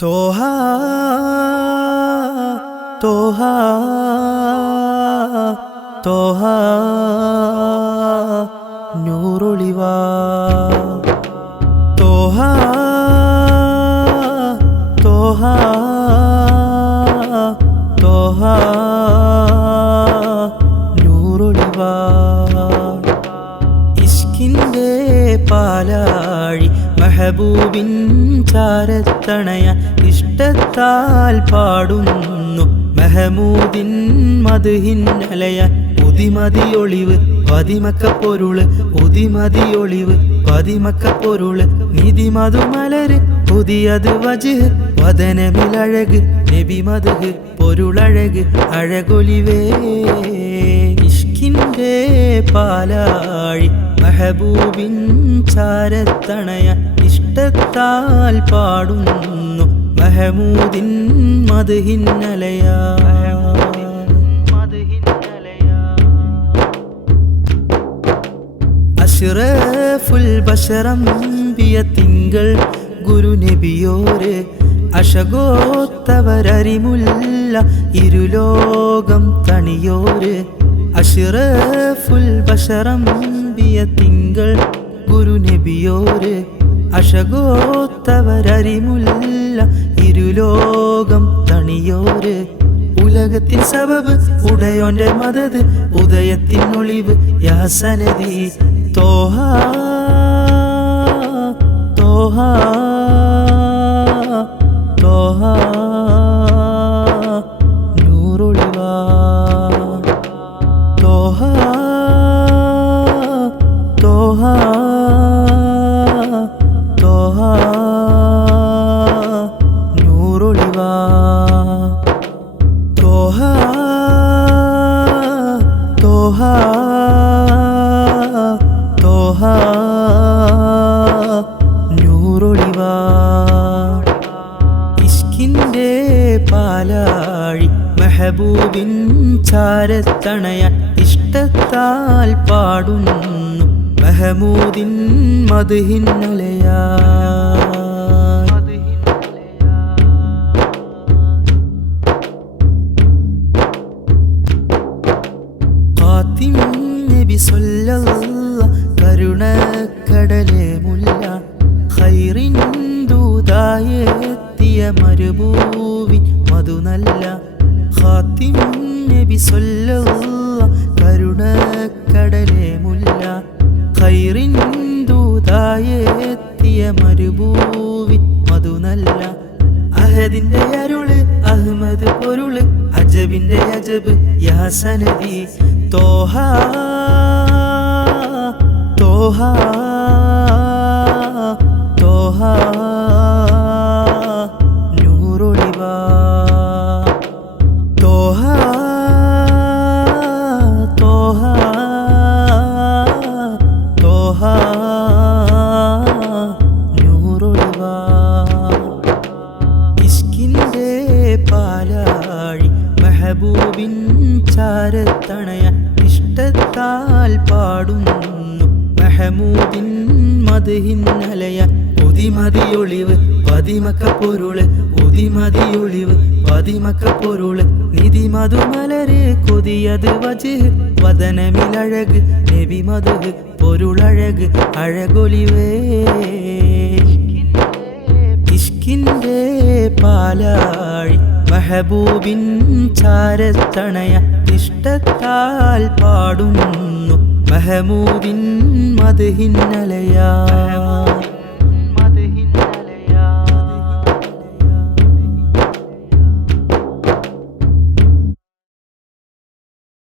തോഹാ തോഹാ തോഹാ നൂറൊളിവാ തോഹാ തോഹാ തോഹാ നൂറൊളിവാ ഇഷ്കിൻ്റെ പാലാഴി മെഹബൂബിൻ ചാരത്തണയ ഇഷ്ടത്താൽ പാടുന്നു മെഹമൂദിൻ മദ്ഹിൻ അലയ ഉദിമതിയൊളിവ് പതിമക്കപ്പൊരുള് ഉദിമതിയൊളിവ് പതിമക്കപ്പൊരുള് നിധിമധുമലര് പുതിയത് വജ്ഹ് വദനമിലഴക് നബി മദ്ഹ് പൊരുളഴക് അഴകൊലിവേ ഇഷ്കിൻ്റെ പാലാഴി മെഹബൂബിൻ ചാരത്തണയ ഇഷ്ടത്താൽ പാടുന്നു മെഹമൂദിൻ മദ്ഹിൻ അലയ അഷ്റഫുൽ ബശറംബിയ തിങ്കൾ ഗുരു നബിയോര് അശകോത്തവരരിമുല്ല ഇരുലോകം തണിയോര് അഷ്റഫുൽ ബശറംബിയ തിങ്കൾ ഗുരു നബിയോര് അശകോത്തവരരിമുല്ല ഇരുലോകം തണിയോര് ഉലകത്തിൻ സബബ് ഉടയോന്റെ മദത് ഉദയത്തിനൊളിവ് യാ സനദി തോഹാ തോഹാ തോഹാ നൂറൊളിവാ തോഹാ തോഹാ തോഹാ നൂറൊളിവാ തോഹാ തോഹാ തോഹാ നൂറൊളിവാ ഇഷ്കിൻ്റെ പാലാഴി മെഹബൂബിൻ ചാരത്തണയ ഇഷ്ടത്താൽ പാടുന്നു മെഹമൂദിൻ മദ്ഹിൻ അലയ നബി സല്ലല്ലാഹു കരുണക്കടലേ മുല്ല ഖൈറിൻ ദൂതായെത്തിയ മരുഭൂവിൻ മധുനല്ല ഖാത്തിം നബി സല്ലല്ലാഹു കരുണക്കടലേ മുല്ല ഖൈറിൻ ദൂതായെത്തിയ മരുഭൂവിൻ മധുനല്ല അഹദിന്റെ അരുള് അഹ്മദ് പൊരുള് അജബിന്റെ അജബ് യാ സനദി തോഹാ തോഹാ തോഹാ നൂറൊളിവാ തോഹാ തോഹാ തോഹാ നൂറൊളിവാ ഇഷ്കിൻ്റെ പാലാഴി മെഹബൂബിൻ ചാരത്തണയ ഇഷ്ടത്താൽ പാടുന്നു മെഹമൂദിൻ മദ്ഹിൻ അലയ ഉദിമതിയൊളിവ് പതിമക്കപ്പൊരുള് ഉദിമതിയൊളിവ് പതിമക്കപ്പൊരുള് നിധിമധുമലര് കൊതിയത് വജ്ഹ് വദനമിലഴക് നബി മദ്ഹ് പൊരുളഴക് അഴകൊലിവേ ഇഷ്കിൻ്റെ പാലാഴി മെഹബൂബിൻ ചാരത്തണയ ഇഷ്ടത്താൽ പാടുന്നു മെഹമൂദിൻ മദ്ഹിൻ അലയ